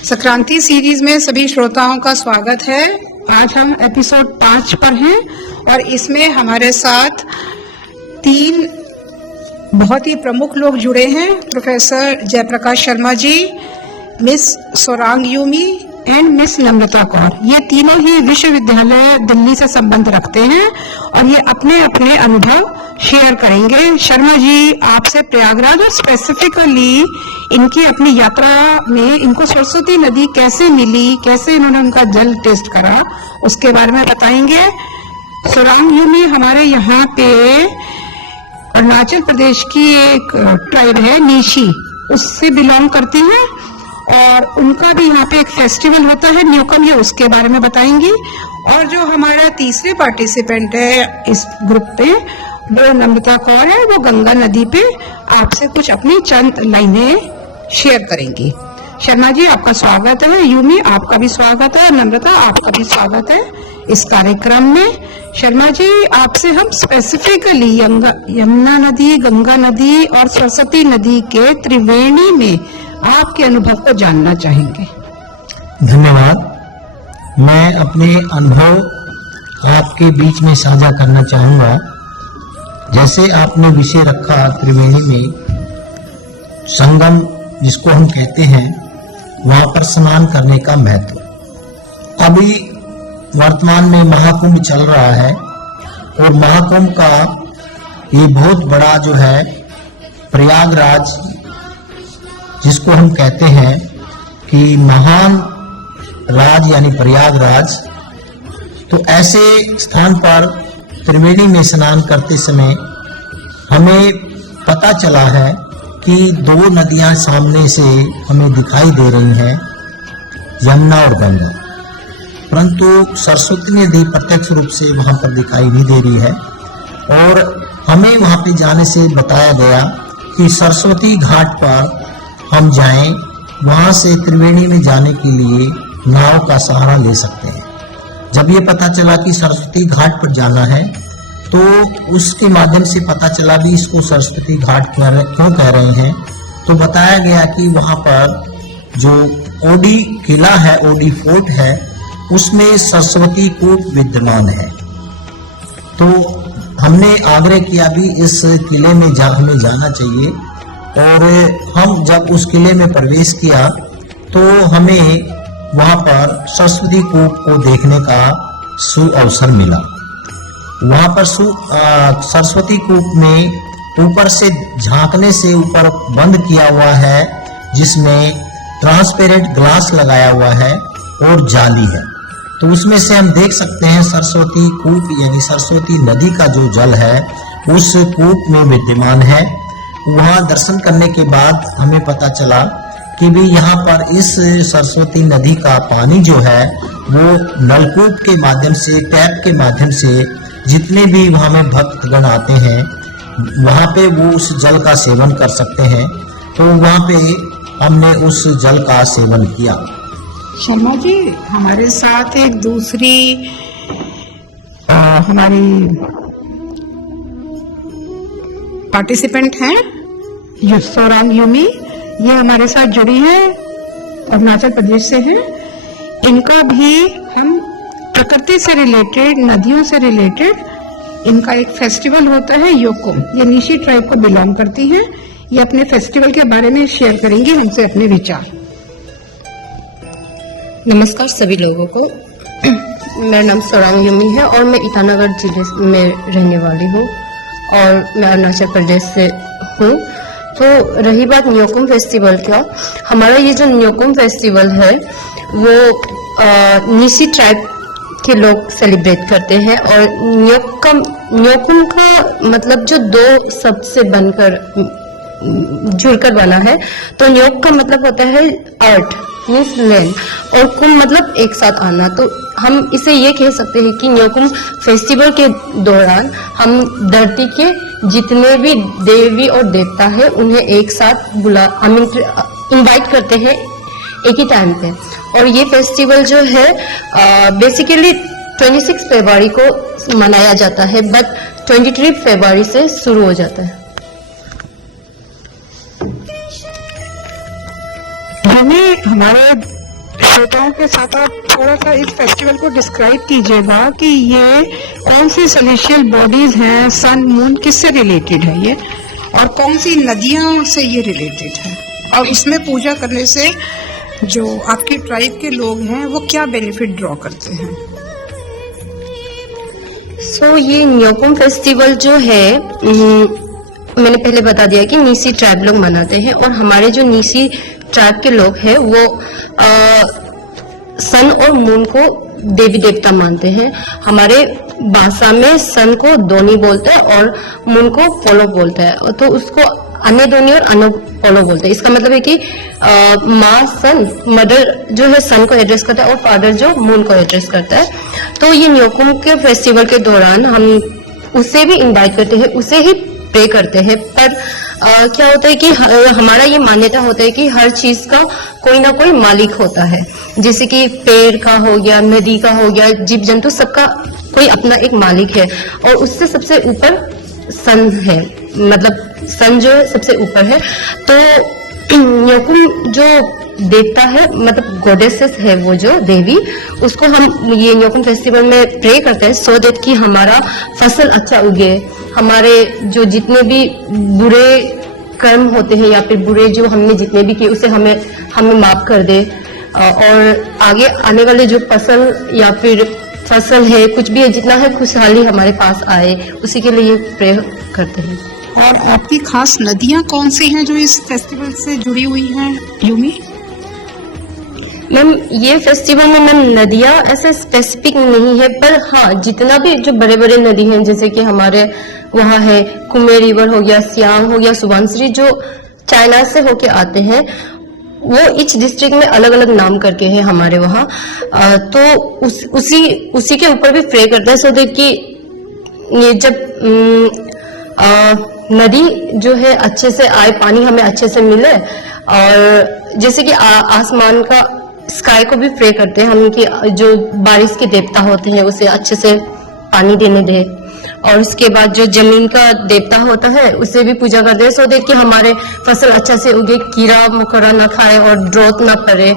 Sankranti series में सभी श्रोताओं का स्वागत है। आज हम एपिसोड 5 पर हैं और इसमें हमारे साथ 3 बहुत ही प्रमुख लोग जुड़े हैं। Professor Jayaprakash Sharma ji, Miss Sorang Yumi and Miss Namrata Kaur. ये तीनों ही विश्वविद्यालय दिल्ली से संबंध रखते हैं और ये अपने अपने अनुभव शेयर करेंगे। शर्मा जी, आपसे प्रयागराज और स्पेसिफिकली इनकी अपनी यात्रा में इनको सरस्वती नदी कैसे मिली, कैसे इन्होंने उनका जल टेस्ट करा, उसके बारे में बताएंगे। सोरांग यूमी हमारे यहाँ पे अरुणाचल प्रदेश की एक ट्राइब है नीशी, उससे बिलोंग करती हैं और उनका भी यहाँ पे एक फेस्टिवल होता है न्योकम, ये उसके बारे में बताएंगी। और जो हमारा तीसरे पार्टिसिपेंट है इस ग्रुप पे, वो नम्रता कौर है, वो गंगा नदी पे आपसे कुछ अपनी चंद लाइनें शेयर करेंगी। शर्मा जी, आपका स्वागत है। यूमी, आपका भी स्वागत है। नम्रता, आपका भी स्वागत है इस कार्यक्रम में। शर्मा जी, आपसे हम स्पेसिफिकली यमुना नदी, गंगा नदी और सरस्वती नदी के त्रिवेणी में आपके अनुभव को जानना चाहेंगे। धन्यवाद। मैं अपने अनुभव आपके बीच में साझा करना चाहूँगा। जैसे आपने विषय रखा त्रिवेणी में संगम जिसको हम कहते हैं, वहाँ पर स्नान करने का महत्व। अभी वर्तमान में महाकुंभ चल रहा है और महाकुंभ का ये बहुत बड़ा जो है प्रयागराज, जिसको हम कहते हैं कि महान राज यानी प्रयागराज, तो ऐसे स्थान पर त्रिवेणी में स्नान करते समय हमें पता चला है कि 2 नदियां सामने से हमें दिखाई दे रही हैं, यमुना और गंगा, परंतु सरस्वती नदी प्रत्यक्ष रूप से वहां पर दिखाई नहीं दे रही है। और हमें वहां पे जाने से बताया गया कि सरस्वती घाट पर हम जाएं, वहां से त्रिवेणी में जाने के लिए नाव का सहारा ले सकते हैं। जब ये पता चला कि सरस्वती घाट पर जाना है, तो उसके माध्यम से पता चला भी इसको सरस्वती घाट क्यों कह रहे हैं, तो बताया गया कि वहां पर जो ओडी किला है, ओडी फोर्ट है, उसमें सरस्वती कूप विद्यमान है। तो हमने आग्रह किया भी इस किले में हमें जाना चाहिए। और हम जब उस किले में प्रवेश किया तो हमें वहां पर सरस्वती कूप को देखने का सुअवसर मिला। वहां पर सरस्वती कूप में ऊपर से झांकने से ऊपर बंद किया हुआ है, जिसमें ट्रांसपेरेंट ग्लास लगाया हुआ है और जाली है। तो उसमें से हम देख सकते हैं सरस्वती कूप यानी सरस्वती नदी का जो जल है उस कूप में विद्यमान है। वहां दर्शन करने के बाद हमें पता चला कि भी यहाँ पर इस सरस्वती नदी का पानी जो है वो नलकूप के माध्यम से, टैप के माध्यम से जितने भी वहां में भक्तगण आते हैं वहां पे वो उस जल का सेवन कर सकते हैं। तो वहां पे हमने उस जल का सेवन किया। शर्मा जी, हमारे साथ एक दूसरी हमारी पार्टिसिपेंट हैं सोरांग यूमी, ये हमारे साथ जुड़ी हैं, अरुणाचल प्रदेश से हैं। इनका भी हम प्रकृति से रिलेटेड, नदियों से रिलेटेड इनका एक फेस्टिवल होता है योकुम, ये नीशी ट्राइब को बिलोंग करती हैं। ये अपने फेस्टिवल के बारे में शेयर करेंगी हमसे अपने विचार। नमस्कार सभी लोगों को। मेरा नाम सोरांग यूमी है और मैं ईटानगर जिले में रहने वाली हूँ और मैं अरुणाचल प्रदेश से हूँ। तो रही बात न्योकुम फेस्टिवल का, हमारा ये जो न्योकुम फेस्टिवल है वो नीशी ट्राइब के लोग सेलिब्रेट करते हैं। और न्योकुम का मतलब जो 2 शब्द से बनकर जुड़कर बना है। तो न्योक का मतलब होता है अर्थ मीन्स लैंड और कुम मतलब एक साथ आना। तो हम इसे ये कह सकते हैं कि न्योकुम फेस्टिवल के दौरान हम धरती के जितने भी देवी और देवता है उन्हें एक साथ इनवाइट करते हैं एक ही टाइम पे। और ये फेस्टिवल जो है बेसिकली 26 फरवरी को मनाया जाता है, बट 23 फरवरी से शुरू हो जाता है। हमें हमारे श्रोताओं के साथ आप थोड़ा सा इस फेस्टिवल को डिस्क्राइब कीजिएगा कि ये कौन सी सेलेस्टियल बॉडीज हैं, सन मून किससे रिलेटेड है ये, और कौन सी नदियों से ये रिलेटेड है, और इसमें पूजा करने से जो आपकी ट्राइब के लोग हैं वो क्या बेनिफिट ड्रॉ करते हैं। ये न्योकुम फेस्टिवल जो है, मैंने पहले बता दिया कि नीसी ट्राइब लोग मनाते हैं, और हमारे जो नीसी ट्राइब के लोग हैं वो सन और मून को देवी देवता मानते हैं। हमारे भाषा में सन को दोनी बोलते हैं और मून को पोलो बोलते हैं, तो उसको अन्य दोनी और अनो पोलो बोलते हैं। इसका मतलब है कि माँ सन, मदर जो है सन को एड्रेस करता है और फादर जो मून को एड्रेस करता है। तो ये न्योकुम के फेस्टिवल के दौरान हम उसे भी इनवाइट करते हैं, उसे ही प्रे करते हैं। पर क्या होता है कि हमारा ये मान्यता होता है कि हर चीज का कोई ना कोई मालिक होता है, जैसे कि पेड़ का हो गया, नदी का हो गया, जीव जंतु, सबका कोई अपना एक मालिक है, और उससे सबसे ऊपर सन है, मतलब सन जो है सबसे ऊपर है। तो न्योकुम जो देवता है, मतलब गॉडेसेस है, वो जो देवी, उसको हम ये न्योकुम फेस्टिवल में प्रे करते हैं सो दैट कि हमारा फसल अच्छा उगे, हमारे जो जितने भी बुरे कर्म होते हैं या फिर बुरे जो हमने जितने भी किए उसे हमें माफ कर दे, और आगे आने वाले जो फसल है, कुछ भी है, जितना है खुशहाली हमारे पास आए, उसी के लिए प्रे करते हैं। और आपकी खास नदियां कौन सी हैं जो इस फेस्टिवल से जुड़ी हुई हैं यूमी? मैम ये फेस्टिवल में मैम नदियाँ ऐसे स्पेसिफिक नहीं है, पर हाँ जितना भी जो बड़े बड़े नदी हैं, जैसे कि हमारे वहाँ है कुमे रिवर हो गया, सियांग हो गया, सुबनसिरी, जो चाइना से होके आते हैं, वो ईच डिस्ट्रिक्ट में अलग अलग नाम करके हैं हमारे वहाँ। तो उसी के ऊपर भी प्रे करते हैं सो दैट कि ये जब नदी जो है अच्छे से आए, पानी हमें अच्छे से मिले, और जैसे कि आसमान का स्काई को भी प्रे करते हैं हम कि जो बारिश के देवता होते हैं उसे अच्छे से पानी देने दे, और उसके बाद जो जमीन का देवता होता है उसे भी पूजा करते हैं सो दैट कि हमारे फसल अच्छा से उगे, कीड़ा मकोड़ा ना खाए और ड्रॉट ना पड़े।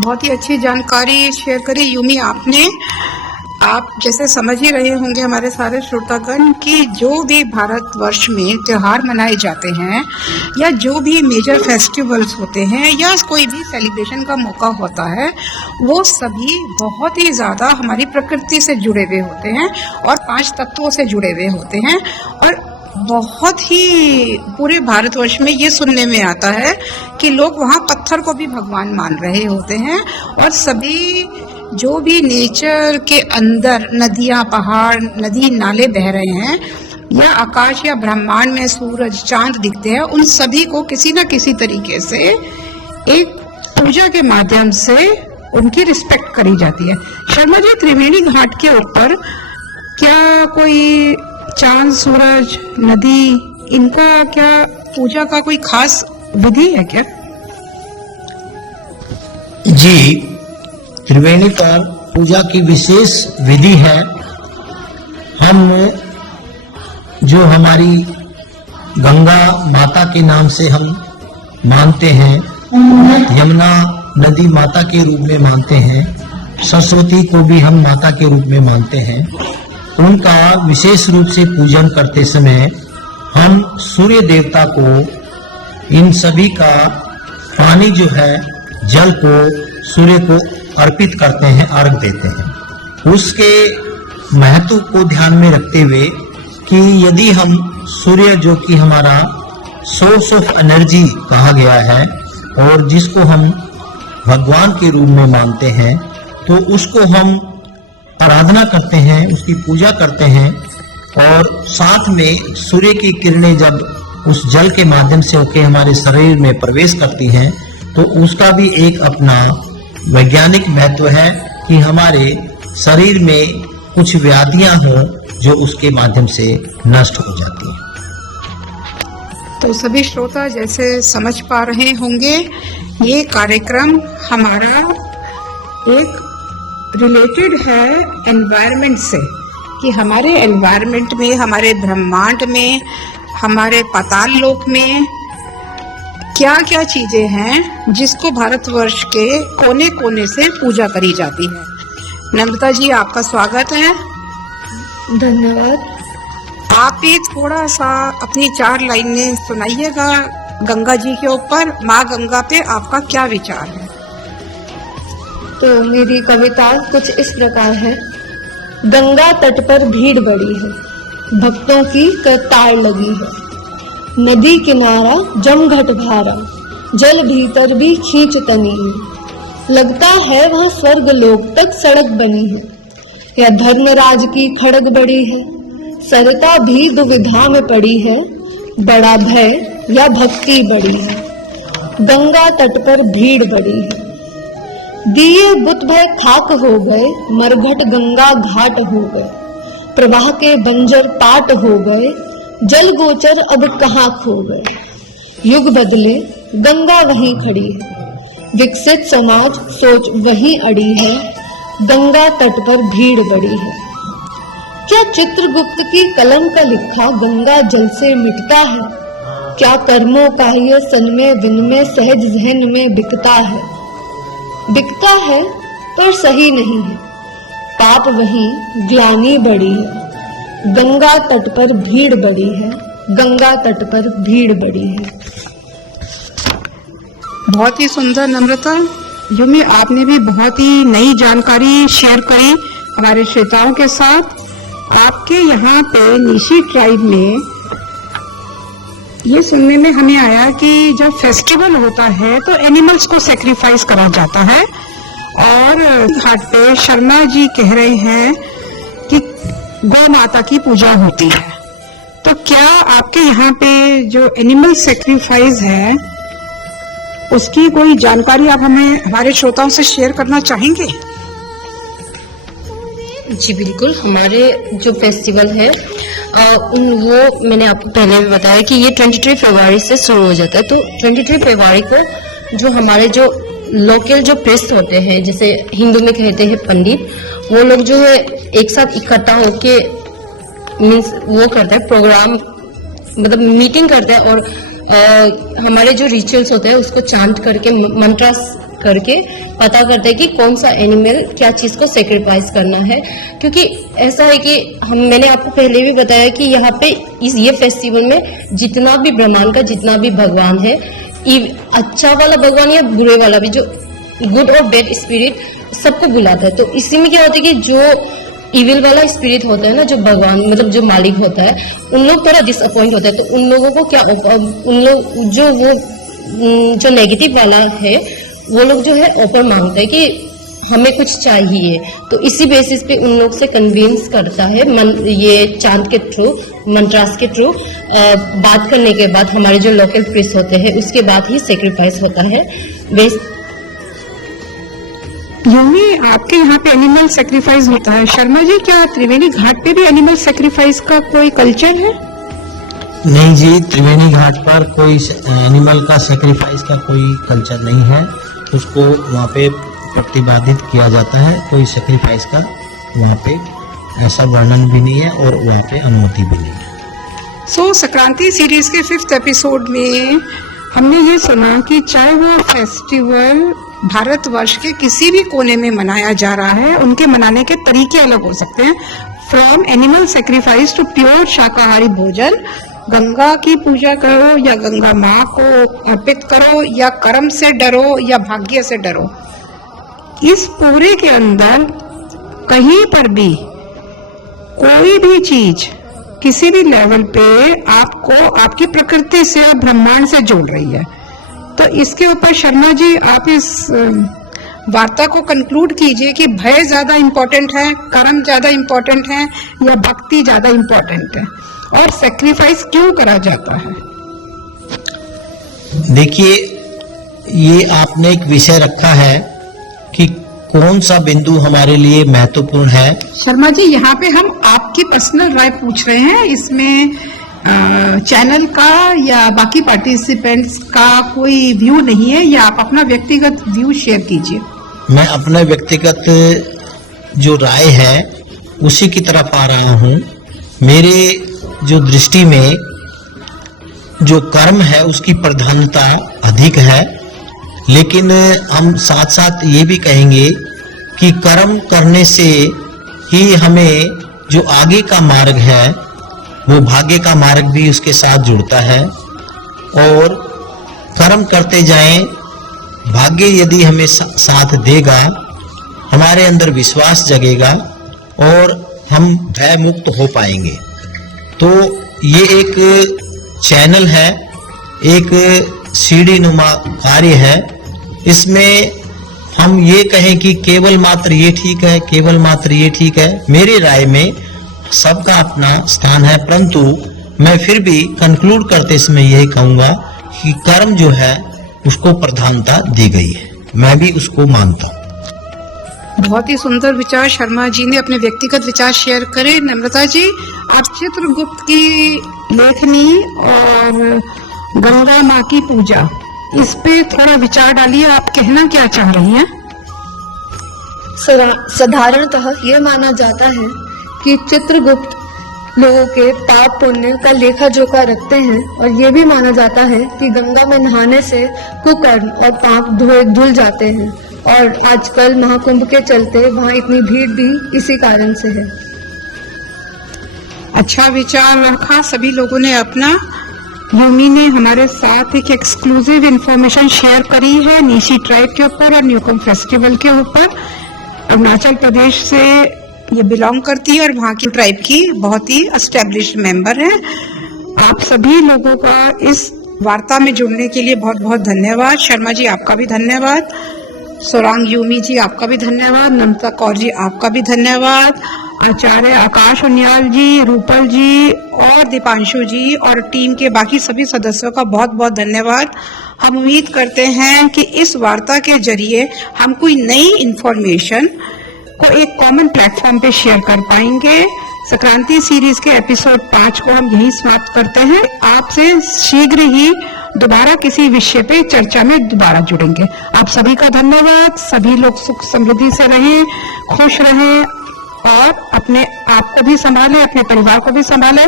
बहुत ही अच्छी जानकारी शेयर करी यूमी आपने। आप जैसे समझ ही रहे होंगे हमारे सारे श्रोतागण कि जो भी भारतवर्ष में त्योहार मनाए जाते हैं या जो भी मेजर फेस्टिवल्स होते हैं या कोई भी सेलिब्रेशन का मौका होता है, वो सभी बहुत ही ज़्यादा हमारी प्रकृति से जुड़े हुए होते हैं और 5 तत्वों से जुड़े हुए होते हैं। और बहुत ही पूरे भारतवर्ष में ये सुनने में आता है कि लोग वहाँ पत्थर को भी भगवान मान रहे होते हैं, और सभी जो भी नेचर के अंदर नदियाँ, पहाड़, नदी नाले बह रहे हैं या आकाश या ब्रह्मांड में सूरज चांद दिखते हैं, उन सभी को किसी न किसी तरीके से एक पूजा के माध्यम से उनकी रिस्पेक्ट करी जाती है। शर्मा जी, त्रिवेणी घाट के ऊपर क्या कोई चांद, सूरज, नदी, इनका क्या पूजा का कोई खास विधि है क्या? जी, त्रिवेणी पर पूजा की विशेष विधि है। हम जो हमारी गंगा माता के नाम से हम मानते हैं, यमुना नदी माता के रूप में मानते हैं, सरस्वती को भी हम माता के रूप में मानते हैं, उनका विशेष रूप से पूजन करते समय हम सूर्य देवता को, इन सभी का पानी जो है, जल को सूर्य को अर्पित करते हैं, अर्घ देते हैं। उसके महत्व को ध्यान में रखते हुए कि यदि हम सूर्य जो कि हमारा सोर्स ऑफ एनर्जी कहा गया है और जिसको हम भगवान के रूप में मानते हैं, तो उसको हम आराधना करते हैं, उसकी पूजा करते हैं, और साथ में सूर्य की किरणें जब उस जल के माध्यम से होकर हमारे शरीर में प्रवेश करती हैं, तो उसका भी एक अपना वैज्ञानिक महत्व है कि हमारे शरीर में कुछ व्याधियां हों जो उसके माध्यम से नष्ट हो जाती हैं। तो सभी श्रोता जैसे समझ पा रहे होंगे, ये कार्यक्रम हमारा एक रिलेटेड है एनवायरनमेंट से, कि हमारे एनवायरनमेंट में, हमारे ब्रह्मांड में, हमारे पाताल लोक में क्या क्या चीजें हैं जिसको भारतवर्ष के कोने कोने से पूजा करी जाती है? नम्रता जी, आपका स्वागत है। धन्यवाद। आप भी थोड़ा सा अपनी 4 लाइनें सुनाइएगा गंगा जी के ऊपर। माँ गंगा पे आपका क्या विचार है? तो मेरी कविता कुछ इस प्रकार है। गंगा तट पर भीड़ बड़ी है, भक्तों की कतार लगी है। नदी किनारा जमघट भारा, जल भीतर भी खींच तनी है। लगता है वहाँ स्वर्ग लोक तक सड़क बनी है, या धर्मराज की खड़ग बड़ी है। सरता भी दुविधा में पड़ी है, बड़ा भय या भक्ति बड़ी है। गंगा तट पर भीड़ बड़ी है, दिए बुत भय खाक हो गए, मरघट गंगा घाट हो गए। प्रवाह के बंजर पाट हो गए, जल गोचर अब कहाँ खो गए। युग बदले गंगा वहीं खड़ी है, विकसित समाज सोच वहीं अड़ी है। गंगा तट पर भीड़ बड़ी है। क्या चित्रगुप्त की कलम का लिखा गंगा जल से मिटता है? क्या कर्मों का ये सन्मय विनमय सहज जहन में बिकता है? बिकता है पर सही नहीं है, पाप वहीं ग्लानि बड़ी है। गंगा तट पर भीड़ बड़ी है, गंगा तट पर भीड़ बड़ी है। बहुत ही सुंदर नम्रता। युमी, आपने भी बहुत ही नई जानकारी शेयर करी हमारे श्रोताओं के साथ। आपके यहाँ पे निशी ट्राइब में ये सुनने में हमें आया कि जब फेस्टिवल होता है तो एनिमल्स को सेक्रीफाइस करा जाता है, और घाट पे शर्मा जी कह रहे हैं कि गौ माता की पूजा होती है। तो क्या आपके यहाँ पे जो एनिमल सेक्रीफाइस है उसकी कोई जानकारी आप हमें हमारे श्रोताओं से शेयर करना चाहेंगे? जी बिल्कुल। हमारे जो फेस्टिवल है वो मैंने आपको पहले भी बताया कि ये 23 फरवरी से शुरू हो जाता है। तो 23 फरवरी को जो हमारे जो लोकल जो प्रेस्ट होते हैं, जैसे हिंदू में कहते हैं पंडित, वो लोग जो है एक साथ इकट्ठा होके मीन्स वो करते हैं प्रोग्राम, मतलब मीटिंग करते हैं, और हमारे जो रिचुअल्स होते हैं उसको चांट करके मंत्रास करके पता करते हैं कि कौन सा एनिमल क्या चीज को सेक्रीफाइस करना है। क्योंकि ऐसा है कि मैंने आपको पहले भी बताया कि यहाँ पे ये फेस्टिवल में जितना भी ब्रह्मांड का जितना भी भगवान है, अच्छा वाला भगवान या बुरे वाला भी, जो गुड और बैड स्पिरिट, सबको बुलाता है। तो इसी में क्या होता है कि जो इविल वाला स्पिरिट होता है ना, जो भगवान मतलब जो मालिक होता है, उन लोग थोड़ा डिसअपॉइंट होता है। तो उन लोगों को क्या, उन लोग जो वो जो नेगेटिव वाला है वो लोग जो है ऑफर मांगते हैं कि हमें कुछ चाहिए। तो इसी बेसिस पे उन लोग से कन्विंस करता है ये चांद के थ्रू, मंत्रास के थ्रू बात करने के बाद हमारे जो लोकल प्रीस्ट होते हैं उसके बाद ही सेक्रीफाइस होता है। योमी, आपके यहाँ पे एनिमल सेक्रीफाइस होता है। शर्मा जी, क्या त्रिवेणी घाट पे भी एनिमल सेक्रीफाइस का कोई कल्चर है? नहीं जी, त्रिवेणी घाट पर कोई एनिमल का सेक्रीफाइस का कोई कल्चर नहीं है। उसको वहाँ पे प्रतिपादित किया जाता है। कोई सेक्रीफाइस का वहाँ पे ऐसा वर्णन भी नहीं है और वहाँ पे अनुमति भी नहीं है। संक्रांति सीरीज के 5th एपिसोड में हमने ये सुना कि चाहे वो फेस्टिवल भारतवर्ष के किसी भी कोने में मनाया जा रहा है, उनके मनाने के तरीके अलग हो सकते हैं। From animal sacrifice to pure शाकाहारी भोजन, गंगा की पूजा करो या गंगा माँ को अर्पित करो, या कर्म से डरो या भाग्य से डरो, इस पूरे के अंदर कहीं पर भी कोई भी चीज किसी भी लेवल पे आपको आपकी प्रकृति से और ब्रह्मांड से जोड़ रही है। तो इसके ऊपर शर्मा जी आप इस वार्ता को कंक्लूड कीजिए कि भय ज्यादा इम्पोर्टेंट है, कर्म ज्यादा इम्पोर्टेंट है, या भक्ति ज्यादा इम्पोर्टेंट है, और सेक्रीफाइस क्यों करा जाता है? देखिए, ये आपने एक विषय रखा है कि कौन सा बिंदु हमारे लिए महत्वपूर्ण है। शर्मा जी, यहाँ पे हम आपकी पर्सनल राय पूछ रहे हैं, इसमें चैनल का या बाकी पार्टिसिपेंट्स का कोई व्यू नहीं है, या आप अपना व्यक्तिगत व्यू शेयर कीजिए। मैं अपना व्यक्तिगत जो राय है उसी की तरफ आ रहा हूँ। मेरे जो दृष्टि में जो कर्म है उसकी प्रधानता अधिक है, लेकिन हम साथ साथ ये भी कहेंगे कि कर्म करने से ही हमें जो आगे का मार्ग है वो भाग्य का मार्ग भी उसके साथ जुड़ता है। और कर्म करते जाएं, भाग्य यदि हमें साथ देगा, हमारे अंदर विश्वास जगेगा और हम भय मुक्त हो पाएंगे। तो ये एक चैनल है, एक सीढ़ी नुमा कार्य है। इसमें हम ये कहें कि केवल मात्र ये ठीक है, केवल मात्र ये ठीक है, मेरी राय में सबका अपना स्थान है, परंतु मैं फिर भी कंक्लूड करते समय यही कहूंगा कि कर्म जो है उसको प्रधानता दी गई है, मैं भी उसको मानता हूं। बहुत ही सुंदर विचार शर्मा जी ने अपने व्यक्तिगत विचार शेयर करे। नम्रता जी, आप चित्रगुप्त की लेखनी और गंगा माँ की पूजा, इस पे थोड़ा विचार डालिए। आप कहना क्या चाह रही हैं? साधारणतः यह माना जाता है कि चित्रगुप्त लोगों के पाप पुण्य का लेखा जोखा रखते हैं, और ये भी माना जाता है कि गंगा में नहाने से कुकर्म और पाप धुल जाते हैं, और आजकल महाकुंभ के चलते वहाँ इतनी भीड़ भी इसी कारण से है। अच्छा विचार रखा सभी लोगों ने अपना। यूमी ने हमारे साथ एक एक्सक्लूसिव इंफॉर्मेशन शेयर करी है नीसी ट्राइब के ऊपर और न्यूकुंभ फेस्टिवल के ऊपर। अरुणाचल प्रदेश से ये बिलोंग करती है और वहाँ की ट्राइब की बहुत ही एस्टेब्लिश्ड मेंबर है। आप सभी लोगों का इस वार्ता में जुड़ने के लिए बहुत बहुत धन्यवाद। शर्मा जी आपका भी धन्यवाद, सोरांग यूमी जी आपका भी धन्यवाद, नम्रता कौर जी आपका भी धन्यवाद, आचार्य आकाश उनियाल जी, रूपल जी और दीपांशु जी और टीम के बाकी सभी सदस्यों का बहुत बहुत धन्यवाद। हम उम्मीद करते हैं कि इस वार्ता के जरिए हम कोई नई इंफॉर्मेशन को एक कॉमन प्लेटफॉर्म पे शेयर कर पाएंगे। संक्रांति सीरीज के एपिसोड 5 को हम यहीं समाप्त करते हैं। आपसे शीघ्र ही दोबारा किसी विषय पे चर्चा में दोबारा जुड़ेंगे। आप सभी का धन्यवाद। सभी लोग सुख समृद्धि से रहें, खुश रहें और अपने आप को भी संभालें, अपने परिवार को भी संभालें।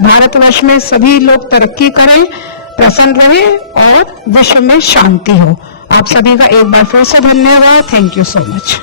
भारतवर्ष में सभी लोग तरक्की करें, प्रसन्न रहें और विश्व में शांति हो। आप सभी का एक बार फिर से धन्यवाद। Thank you so much.